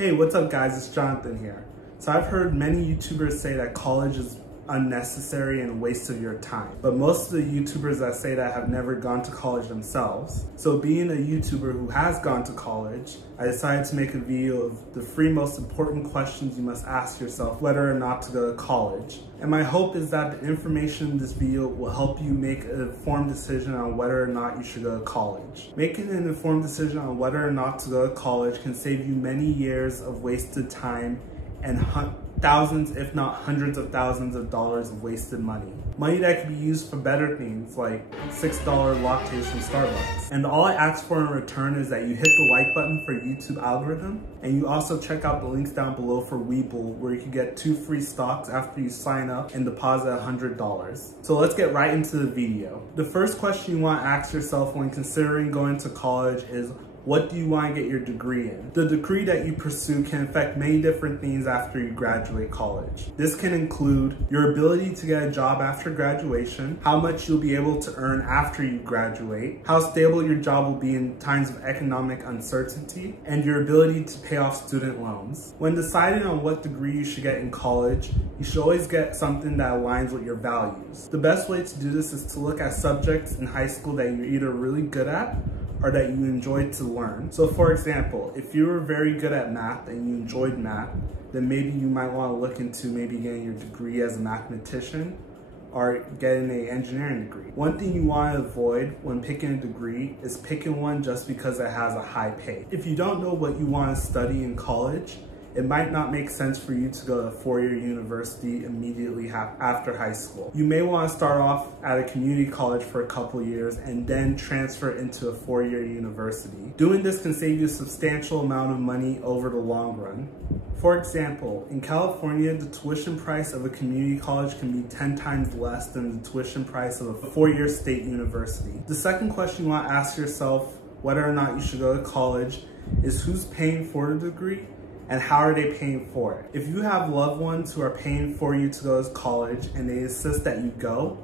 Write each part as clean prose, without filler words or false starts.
Hey, what's up guys? It's Jonathan here. So I've heard many YouTubers say that college is unnecessary and a waste of your time. But most of the YouTubers that say that have never gone to college themselves. So being a YouTuber who has gone to college, I decided to make a video of the 3 most important questions you must ask yourself whether or not to go to college. And my hope is that the information in this video will help you make an informed decision on whether or not you should go to college. Making an informed decision on whether or not to go to college can save you many years of wasted time and thousands, if not hundreds of thousands of dollars of wasted money. Money that can be used for better things like $6 lattes from Starbucks. And all I ask for in return is that you hit the like button for YouTube algorithm, and you also check out the links down below for Webull, where you can get 2 free stocks after you sign up and deposit $100. So let's get right into the video. The first question you want to ask yourself when considering going to college is, what do you want to get your degree in? The degree that you pursue can affect many different things after you graduate college. This can include your ability to get a job after graduation, how much you'll be able to earn after you graduate, how stable your job will be in times of economic uncertainty, and your ability to pay off student loans. When deciding on what degree you should get in college, you should always get something that aligns with your values. The best way to do this is to look at subjects in high school that you're either really good at or that you enjoyed to learn. So for example, if you were very good at math and you enjoyed math, then maybe you might want to look into maybe getting your degree as a mathematician or getting an engineering degree. One thing you want to avoid when picking a degree is picking one just because it has a high pay. If you don't know what you want to study in college, it might not make sense for you to go to a 4-year university immediately after high school. You may want to start off at a community college for a couple years and then transfer into a 4-year university. Doing this can save you a substantial amount of money over the long run. For example, in California, the tuition price of a community college can be 10 times less than the tuition price of a 4-year state university. The second question you want to ask yourself whether or not you should go to college is, who's paying for the degree? And how are they paying for it? If you have loved ones who are paying for you to go to college and they insist that you go,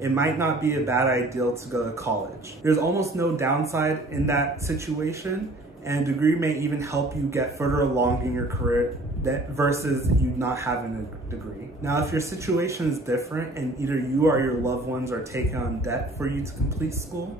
it might not be a bad idea to go to college. There's almost no downside in that situation, and a degree may even help you get further along in your career versus you not having a degree. Now, if your situation is different and either you or your loved ones are taking on debt for you to complete school,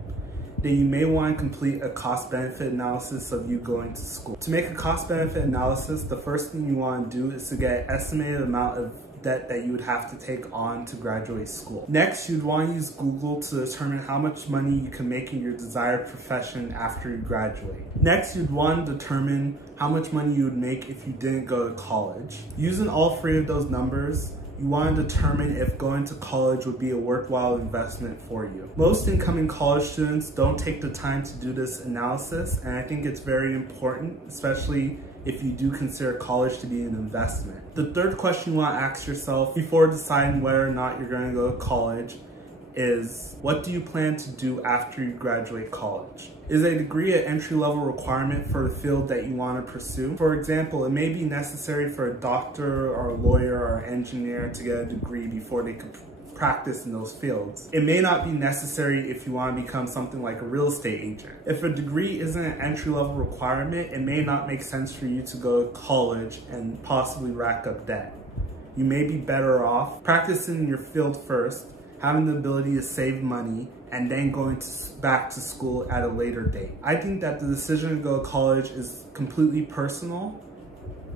then you may want to complete a cost-benefit analysis of you going to school. To make a cost-benefit analysis, the first thing you want to do is to get an estimated amount of debt that you would have to take on to graduate school. Next, you'd want to use Google to determine how much money you can make in your desired profession after you graduate. Next, you'd want to determine how much money you would make if you didn't go to college. Using all 3 of those numbers, you want to determine if going to college would be a worthwhile investment for you. Most incoming college students don't take the time to do this analysis, and I think it's very important, especially if you do consider college to be an investment. The third question you want to ask yourself before deciding whether or not you're going to go to college is, what do you plan to do after you graduate college? Is a degree an entry-level requirement for the field that you want to pursue? For example, it may be necessary for a doctor or a lawyer or an engineer to get a degree before they could practice in those fields. It may not be necessary if you want to become something like a real estate agent. If a degree isn't an entry-level requirement, it may not make sense for you to go to college and possibly rack up debt. You may be better off practicing in your field first, having the ability to save money, and then going back to school at a later date. I think that the decision to go to college is completely personal,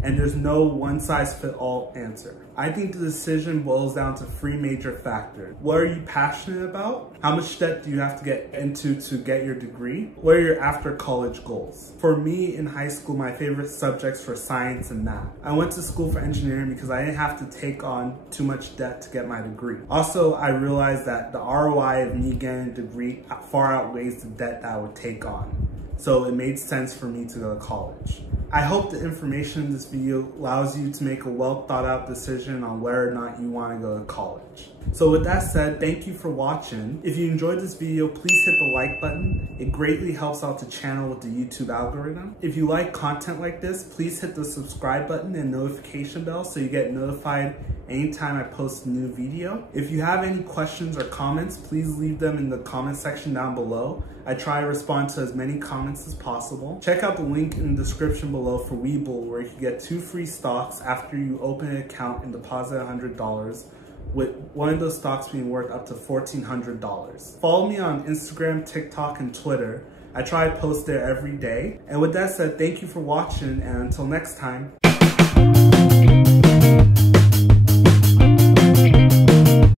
and there's no one-size-fits-all answer. I think the decision boils down to 3 major factors. What are you passionate about? How much debt do you have to get into to get your degree? What are your after-college goals? For me, in high school, my favorite subjects were science and math. I went to school for engineering because I didn't have to take on too much debt to get my degree. Also, I realized that the ROI of me getting a degree far outweighs the debt that I would take on. So it made sense for me to go to college. I hope the information in this video allows you to make a well thought out decision on whether or not you want to go to college. So with that said, thank you for watching. If you enjoyed this video, please hit the like button. It greatly helps out the channel with the YouTube algorithm. If you like content like this, please hit the subscribe button and notification bell so you get notified anytime I post a new video. If you have any questions or comments, please leave them in the comment section down below. I try to respond to as many comments as possible. Check out the link in the description below for Webull, where you can get 2 free stocks after you open an account and deposit $100, with one of those stocks being worth up to $1,400. Follow me on Instagram, TikTok, and Twitter. I try to post there every day. And with that said, thank you for watching, and until next time.